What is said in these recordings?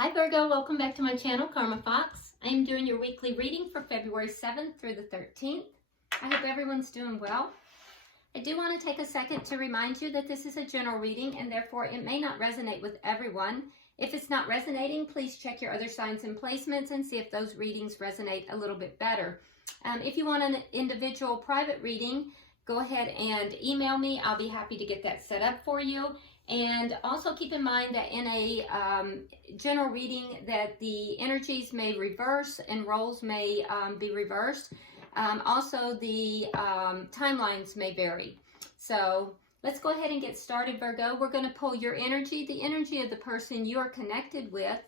Hi Virgo, welcome back to my channel, Karma Fox. I am doing your weekly reading for February 7th through the 13th. I hope everyone's doing well. I do want to take a second to remind you that this is a general reading and therefore it may not resonate with everyone. If it's not resonating, please check your other signs and placements and see if those readings resonate a little bit better. If you want an individual private reading, go ahead and email me. I'll be happy to get that set up for you. And also keep in mind that in a general reading that the energies may reverse and roles may be reversed. Also the timelines may vary. So let's go ahead and get started, Virgo. We're going to pull your energy, the energy of the person you are connected with,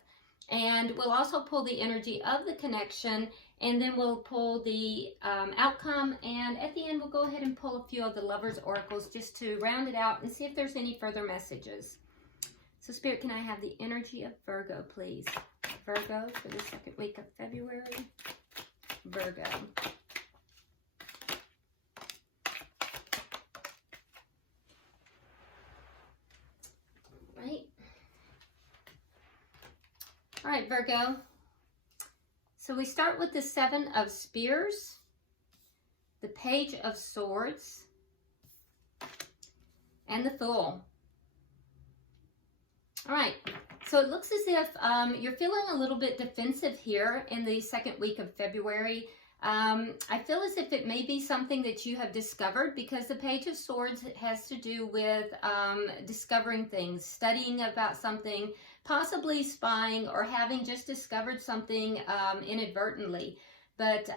and we'll also pull the energy of the connection, and then we'll pull the outcome, and at the end we'll go ahead and pull a few of the Lovers Oracles just to round it out and see if there's any further messages. So Spirit, can I have the energy of Virgo, please? Virgo for the second week of February. Virgo. Right. All right, Virgo. So we start with the Seven of Spears, the Page of Swords, and the Fool. All right, so it looks as if you're feeling a little bit defensive here in the second week of February. I feel as if it may be something that you have discovered, because the Page of Swords has to do with discovering things, studying about something, possibly spying, or having just discovered something inadvertently. But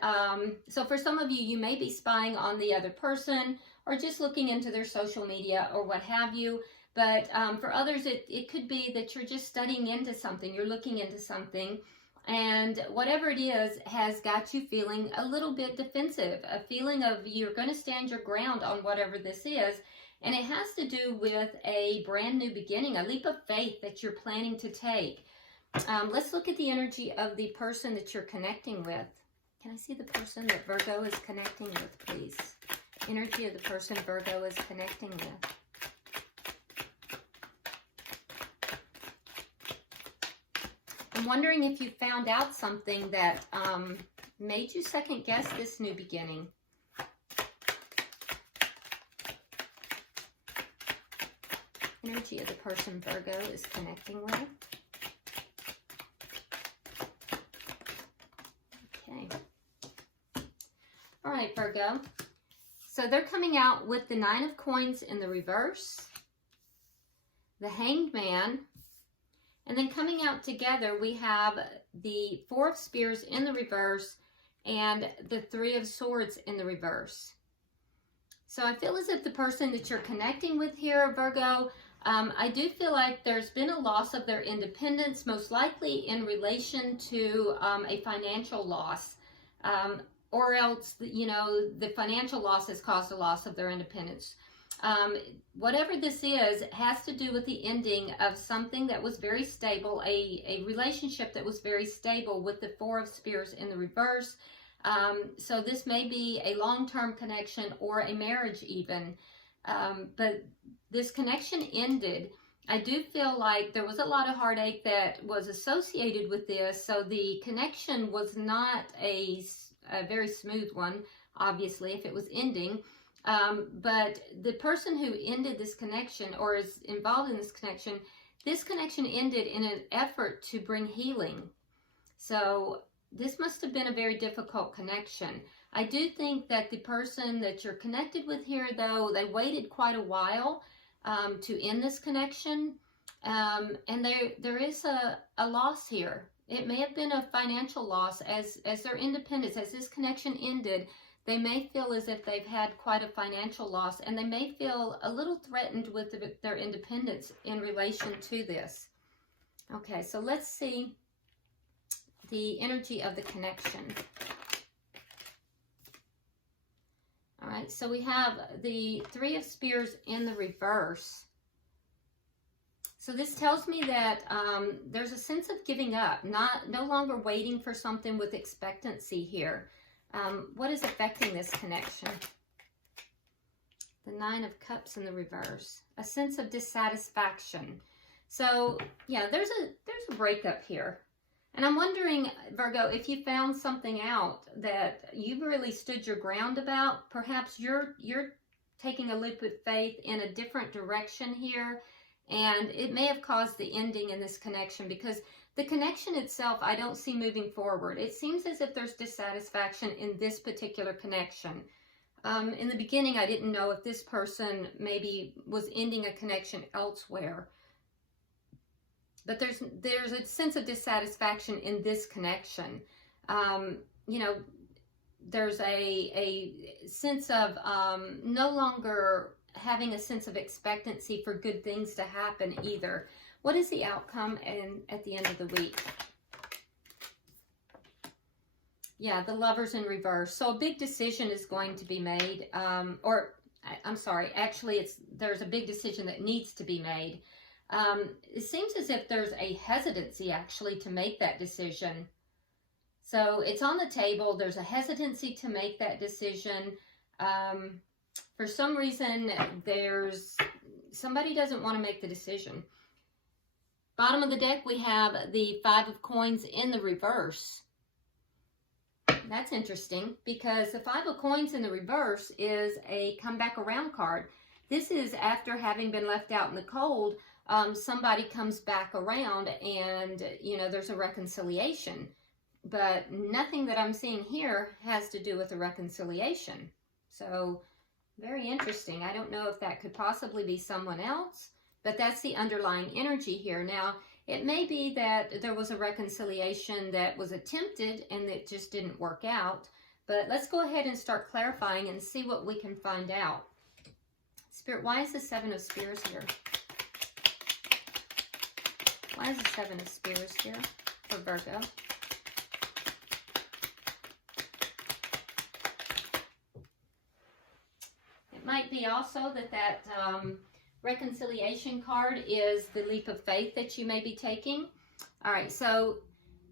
so for some of you, you may be spying on the other person or just looking into their social media or what have you. But for others, it could be that you're just studying into something, you're looking into something, and whatever it is has got you feeling a little bit defensive, a feeling of you're going to stand your ground on whatever this is. And it has to do with a brand new beginning, a leap of faith that you're planning to take. Let's look at the energy of the person that you're connecting with. Can I see the person that Virgo is connecting with, please? Energy of the person Virgo is connecting with. I'm wondering if you found out something that made you second guess this new beginning. Energy of the person Virgo is connecting with. Okay. All right, Virgo. So they're coming out with the Nine of Coins in the reverse, the Hanged Man, and then coming out together we have the Four of Spears in the reverse and the Three of Swords in the reverse. So I feel as if the person that you're connecting with here, Virgo, I do feel like there's been a loss of their independence, most likely in relation to a financial loss, or else, you know, the financial loss has caused a loss of their independence. Whatever this is, it has to do with the ending of something that was very stable, a relationship that was very stable with the Four of Spears in the reverse. So this may be a long-term connection or a marriage even, but this connection ended. I do feel like there was a lot of heartache that was associated with this, so the connection was not a very smooth one, obviously, if it was ending. But the person who ended this connection or is involved in this connection ended in an effort to bring healing. So this must have been a very difficult connection. I do think that the person that you're connected with here, though, they waited quite a while to end this connection. And there is a loss here. It may have been a financial loss as their independence, as this connection ended. They may feel as if they've had quite a financial loss, and they may feel a little threatened with their independence in relation to this. Okay, so let's see the energy of the connection. All right, so we have the Three of Spears in the reverse. So this tells me that there's a sense of giving up, no longer waiting for something with expectancy here. What is affecting this connection? The Nine of Cups in the reverse. A sense of dissatisfaction. So yeah, there's a breakup here. And I'm wondering, Virgo, if you found something out that you really stood your ground about. Perhaps you're taking a leap of faith in a different direction here, and it may have caused the ending in this connection, because the connection itself, I don't see moving forward. It seems as if there's dissatisfaction in this particular connection. In the beginning, I didn't know if this person maybe was ending a connection elsewhere. But there's a sense of dissatisfaction in this connection. You know, there's a sense of no longer having a sense of expectancy for good things to happen either. What is the outcome at the end of the week? Yeah, the Lovers in reverse. So a big decision is going to be made. I'm sorry, actually there's a big decision that needs to be made. It seems as if there's a hesitancy actually to make that decision. So it's on the table. There's a hesitancy to make that decision. For some reason, somebody doesn't want to make the decision. Bottom of the deck, we have the Five of Coins in the reverse. That's interesting, because the Five of Coins in the reverse is a come back around card. This is after having been left out in the cold. Somebody comes back around and, you know, there's a reconciliation. But nothing that I'm seeing here has to do with a reconciliation. So, very interesting. I don't know if that could possibly be someone else, but that's the underlying energy here. Now, it may be that there was a reconciliation that was attempted and it just didn't work out. But let's go ahead and start clarifying and see what we can find out. Spirit, why is the Seven of Spears here? Why is the Seven of Spears here for Virgo? It might be also that reconciliation card is the leap of faith that you may be taking. All right, so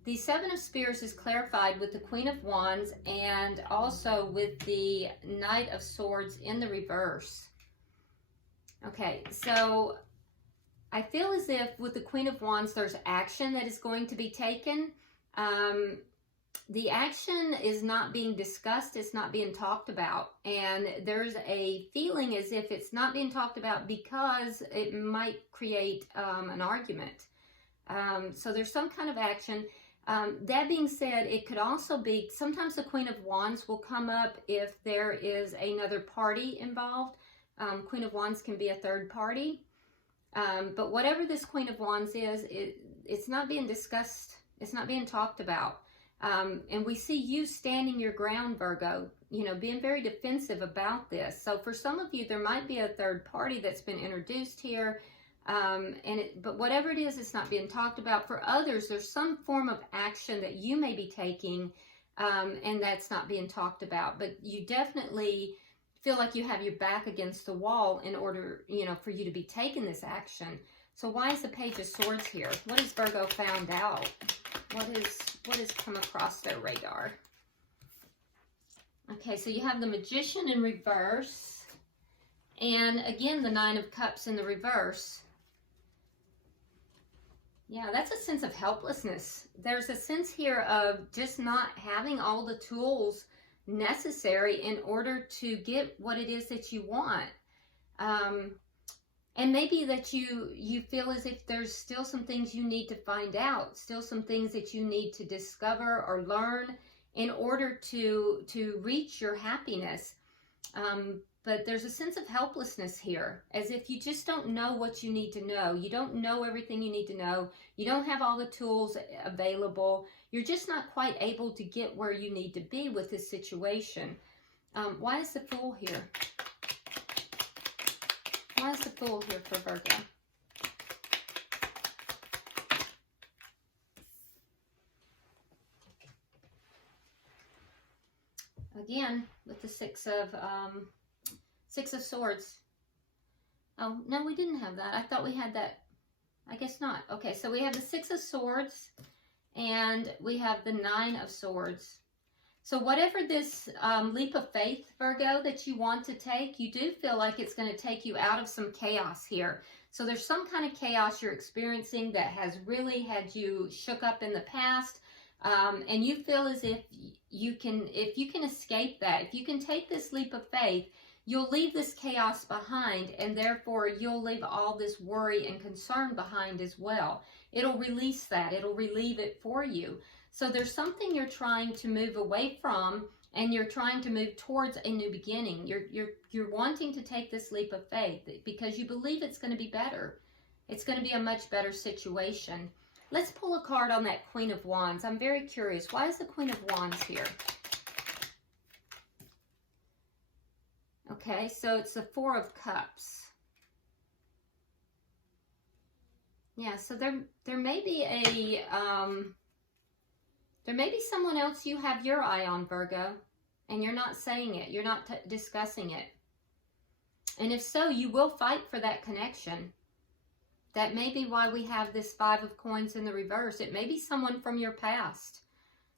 the Seven of Spears is clarified with the Queen of Wands and also with the Knight of Swords in the reverse. Okay, so I feel as if with the Queen of Wands, there's action that is going to be taken. The action is not being discussed. It's not being talked about. And there's a feeling as if it's not being talked about because it might create an argument. So there's some kind of action. That being said, it could also be, sometimes the Queen of Wands will come up if there is another party involved. Queen of Wands can be a third party. But whatever this Queen of Wands is, it's not being discussed. It's not being talked about. And we see you standing your ground, Virgo, you know, being very defensive about this. So for some of you, there might be a third party that's been introduced here. But whatever it is, it's not being talked about. For others, there's some form of action that you may be taking, and that's not being talked about. But you definitely feel like you have your back against the wall in order, you know, for you to be taking this action. So why is the Page of Swords here? What has Virgo found out? What has come across their radar? Okay, so you have the Magician in reverse. And again, the Nine of Cups in the reverse. Yeah, that's a sense of helplessness. There's a sense here of just not having all the tools necessary in order to get what it is that you want. And maybe that you feel as if there's still some things you need to find out, still some things that you need to discover or learn in order to reach your happiness. But there's a sense of helplessness here, as if you just don't know what you need to know. You don't know everything you need to know. You don't have all the tools available. You're just not quite able to get where you need to be with this situation. Why is the Fool here? Why is the Fool here for Virgo? Again, with the Six of Swords. Oh, no, we didn't have that. I thought we had that. I guess not. Okay, so we have the Six of Swords and we have the Nine of Swords. So whatever this leap of faith, Virgo, that you want to take, you do feel like it's going to take you out of some chaos here. So there's some kind of chaos you're experiencing that has really had you shook up in the past. And you feel as if you can escape that, if you can take this leap of faith, you'll leave this chaos behind, and therefore you'll leave all this worry and concern behind as well. It'll release that. It'll relieve it for you. So there's something you're trying to move away from, and you're trying to move towards a new beginning. You're wanting to take this leap of faith because you believe it's going to be better. It's going to be a much better situation. Let's pull a card on that Queen of Wands. I'm very curious. Why is the Queen of Wands here? Okay, so it's the Four of Cups. Yeah, so there may be there may be someone else you have your eye on, Virgo, and you're not saying it. You're not discussing it. And if so, you will fight for that connection. That may be why we have this Five of Coins in the reverse. It may be someone from your past.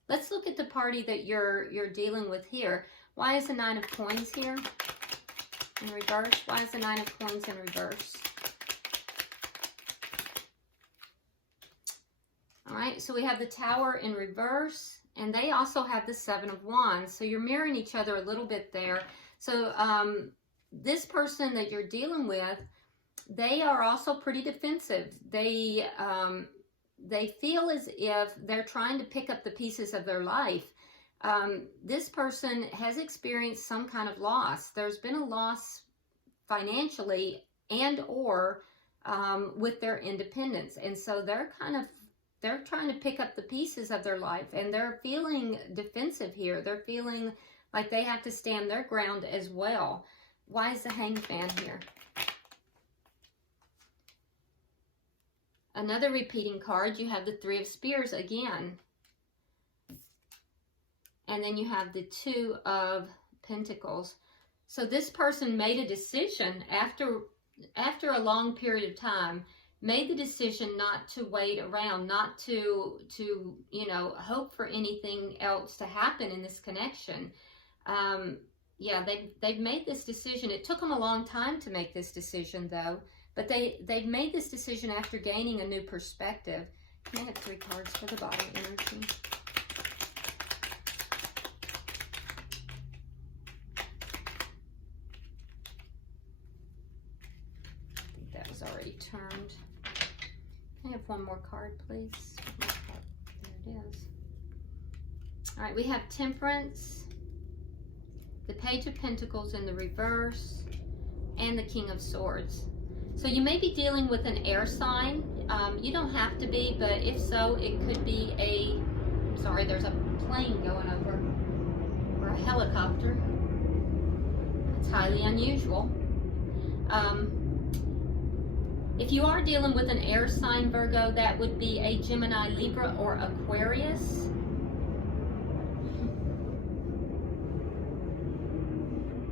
Let's look at the party that you're dealing with here. Why is the Nine of Coins here in reverse? Why is the Nine of Coins in reverse? All right, so we have the Tower in reverse, and they also have the Seven of Wands. So you're mirroring each other a little bit there. So this person that you're dealing with, they are also pretty defensive. They feel as if they're trying to pick up the pieces of their life. This person has experienced some kind of loss. There's been a loss financially and or with their independence. And so they're trying to pick up the pieces of their life, and they're feeling defensive here. They're feeling like they have to stand their ground as well. Why is the Hanged Man here? Another repeating card, you have the Three of Spears again. And then you have the Two of Pentacles. So this person made a decision after a long period of time, made the decision not to wait around, not to hope for anything else to happen in this connection. Yeah, they've made this decision. It took them a long time to make this decision, though. But they've made this decision after gaining a new perspective. Can I have 3 cards for the bottom energy? I think that was already turned. Can I have 1 more card, please? There it is. All right, we have Temperance, the Page of Pentacles in the reverse, and the King of Swords. So you may be dealing with an air sign. You don't have to be, but if so, it could be sorry, there's a plane going over, or a helicopter. It's highly unusual. If you are dealing with an air sign, Virgo, that would be a Gemini, Libra, or Aquarius.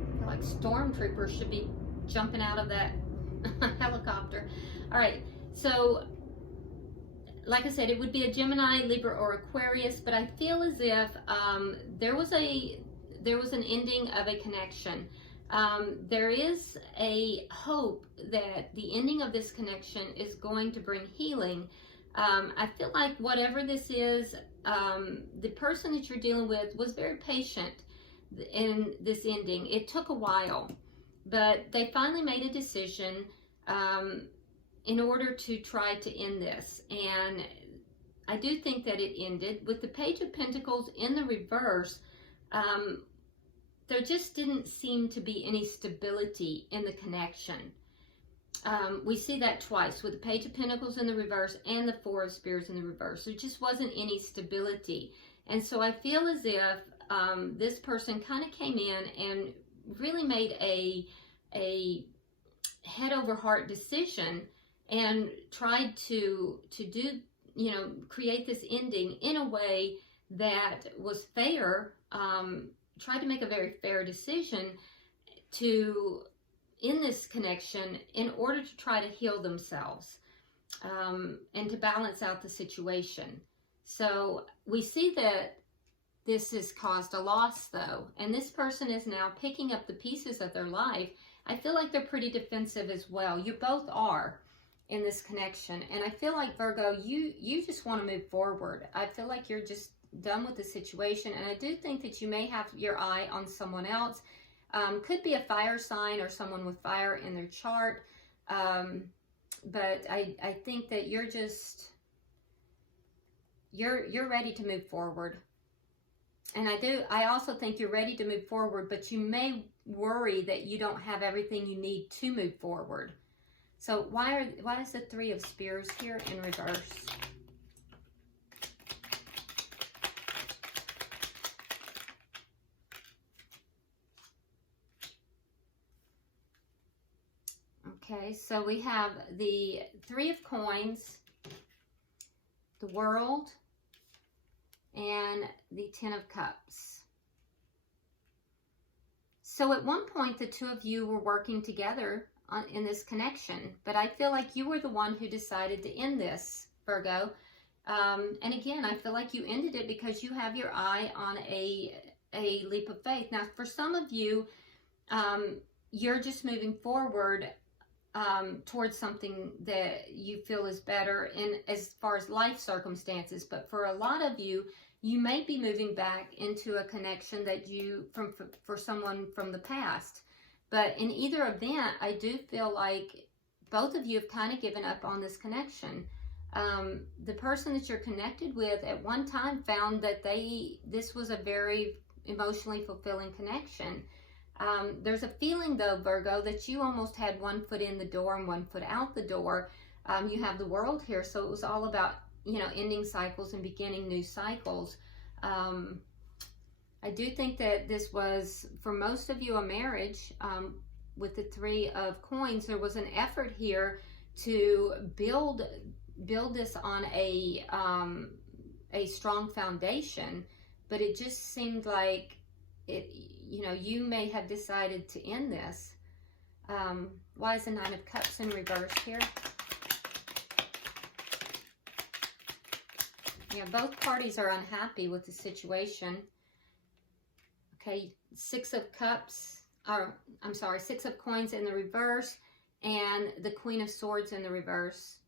I feel like stormtroopers should be jumping out of that helicopter. All right, so like I said, it would be a Gemini, Libra, or Aquarius, but I feel as if there was an ending of a connection. There is a hope that the ending of this connection is going to bring healing. I feel like whatever this is, the person that you're dealing with was very patient in this ending. It took a while, but they finally made a decision in order to try to end this. And I do think that it ended. With the Page of Pentacles in the reverse, there just didn't seem to be any stability in the connection. We see that twice, with the Page of Pentacles in the reverse and the Four of Spears in the reverse. There just wasn't any stability. And so I feel as if this person kind of came in and really made a head over heart decision and tried to do, create this ending in a way that was fair, tried to make a very fair decision to end this connection in order to try to heal themselves and to balance out the situation. So we see that this has caused a loss, though, and this person is now picking up the pieces of their life. I feel like they're pretty defensive as well. You both are. in this connection. And I feel like, Virgo, you just want to move forward. I feel like you're just done with the situation. And I do think that you may have your eye on someone else. Could be a fire sign or someone with fire in their chart. But I think that you're just, you're ready to move forward. And I also think you're ready to move forward, but you may worry that you don't have everything you need to move forward. So why is the Three of Spears here in reverse? Okay, so we have the Three of Coins, the World, and the Ten of Cups. So at one point, the two of you were working together in this connection, but I feel like you were the one who decided to end this, Virgo. And again, I feel like you ended it because you have your eye on a leap of faith. Now, for some of you, you're just moving forward towards something that you feel is better in as far as life circumstances. But for a lot of you, you may be moving back into a connection that for someone from the past. But in either event, I do feel like both of you have kind of given up on this connection. The person that you're connected with at one time found that this was a very emotionally fulfilling connection. There's a feeling, though, Virgo, that you almost had one foot in the door and one foot out the door. You have the World here, so it was all about, ending cycles and beginning new cycles. I do think that this was, for most of you, a marriage. With the Three of Coins, there was an effort here to build this on a strong foundation, but it just seemed like you may have decided to end this. Why is the Nine of Cups in reverse here? Yeah, both parties are unhappy with the situation. Okay, Six of Coins in the reverse, and the Queen of Swords in the reverse.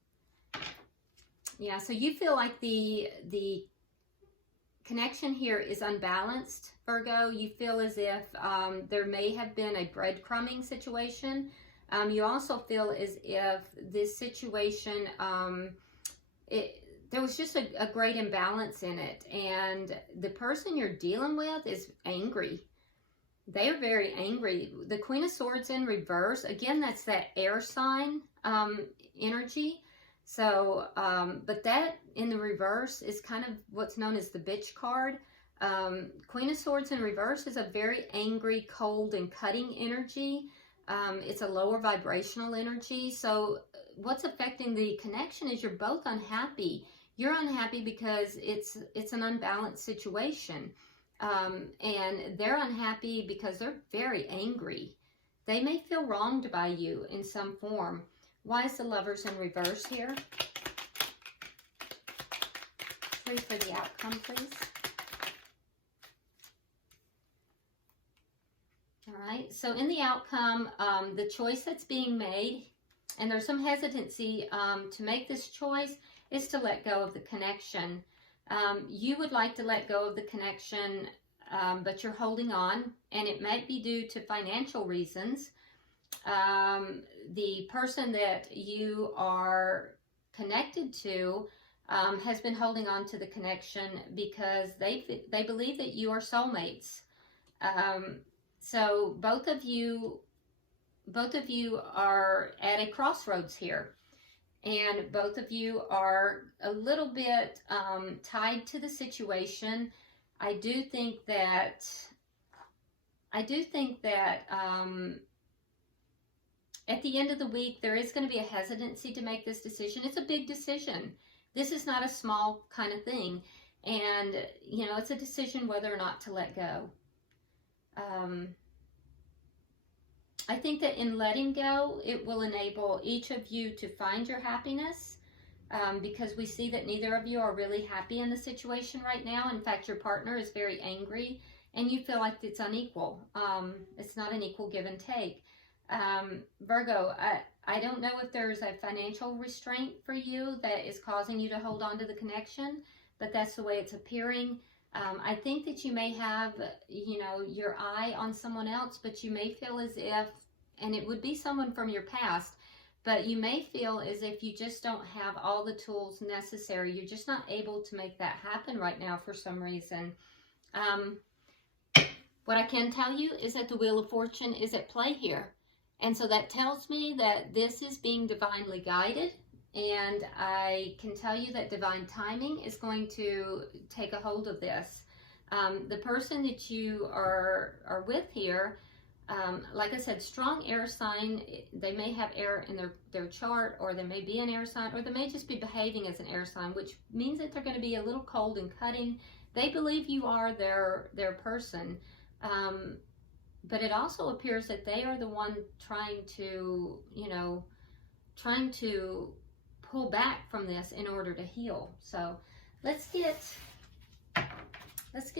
Yeah, so you feel like the connection here is unbalanced, Virgo. You feel as if there may have been a breadcrumbing situation. You also feel as if this situation, there was just a great imbalance in it. And the person you're dealing with is angry. They are very angry. The Queen of Swords in reverse, again, that's that air sign energy. So, but that in the reverse is kind of what's known as the bitch card. Queen of Swords in reverse is a very angry, cold, and cutting energy. It's a lower vibrational energy. So what's affecting the connection is you're both unhappy. You're unhappy because it's an unbalanced situation. And they're unhappy because they're very angry. They may feel wronged by you in some form. Why is the Lovers in reverse here? 3 for the outcome, please. All right, so in the outcome, the choice that's being made, and there's some hesitancy to make this choice, is to let go of the connection. You would like to let go of the connection, but you're holding on, and it might be due to financial reasons. The person that you are connected to has been holding on to the connection because they believe that you are soulmates. So both of you are at a crossroads here. And both of you are a little bit tied to the situation. I do think that at the end of the week, there is going to be a hesitancy to make this decision. It's a big decision. This is not a small kind of thing. And, it's a decision whether or not to let go. I think that in letting go, it will enable each of you to find your happiness, because we see that neither of you are really happy in the situation right now. In fact, your partner is very angry, and you feel like it's unequal. It's not an equal give and take. Virgo, I don't know if there's a financial restraint for you that is causing you to hold on to the connection, but that's the way it's appearing. I think that you may have, you know, your eye on someone else, but you may feel as if, and it would be someone from your past, but you may feel as if you just don't have all the tools necessary. You're just not able to make that happen right now for some reason. What I can tell you is that the Wheel of Fortune is at play here. And so that tells me that this is being divinely guided. And I can tell you that divine timing is going to take a hold of this. The person that you are with here, like I said, strong air sign. They may have air in their chart, or they may be an air sign, or they may just be behaving as an air sign, which means that they're going to be a little cold and cutting. They believe you are their person. But it also appears that they are the one trying to, you know, trying to pull back from this in order to heal. So let's get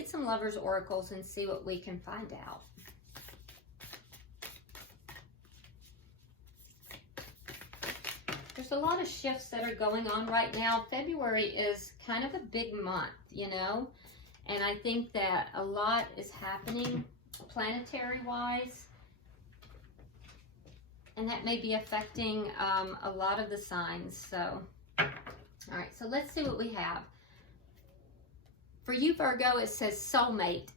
some Lovers oracles and see what we can find out. There's a lot of shifts that are going on right now. February is kind of a big month, you know, and I think that a lot is happening planetary wise, and that may be affecting a lot of the signs. So all right, so let's see what we have for you, Virgo. It says soulmate.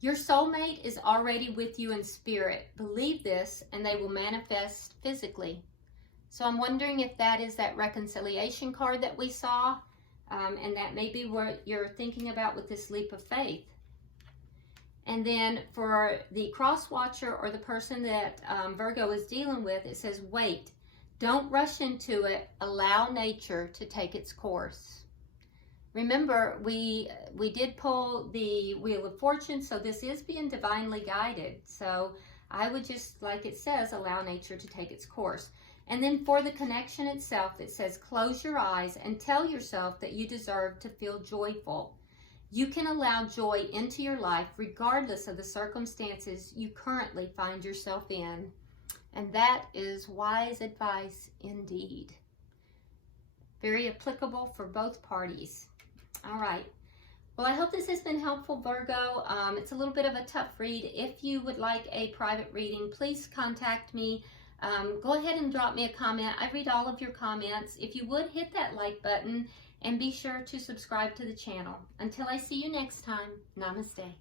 Your soulmate is already with you in spirit. Believe this and they will manifest physically. So I'm wondering if that is that reconciliation card that we saw, and that may be what you're thinking about with this leap of faith. And then for the cross watcher, or the person that Virgo is dealing with, it says wait. Don't rush into it. Allow nature to take its course. Remember, we did pull the Wheel of Fortune, so this is being divinely guided. So I would just, like it says, allow nature to take its course. And then for the connection itself, it says close your eyes and tell yourself that you deserve to feel joyful. You can allow joy into your life regardless of the circumstances you currently find yourself in. And that is wise advice indeed. Very applicable for both parties. All right. Well, I hope this has been helpful, Virgo. It's a little bit of a tough read. If you would like a private reading, please contact me. Go ahead and drop me a comment. I read all of your comments. If you would, hit that like button and be sure to subscribe to the channel. Until I see you next time, namaste.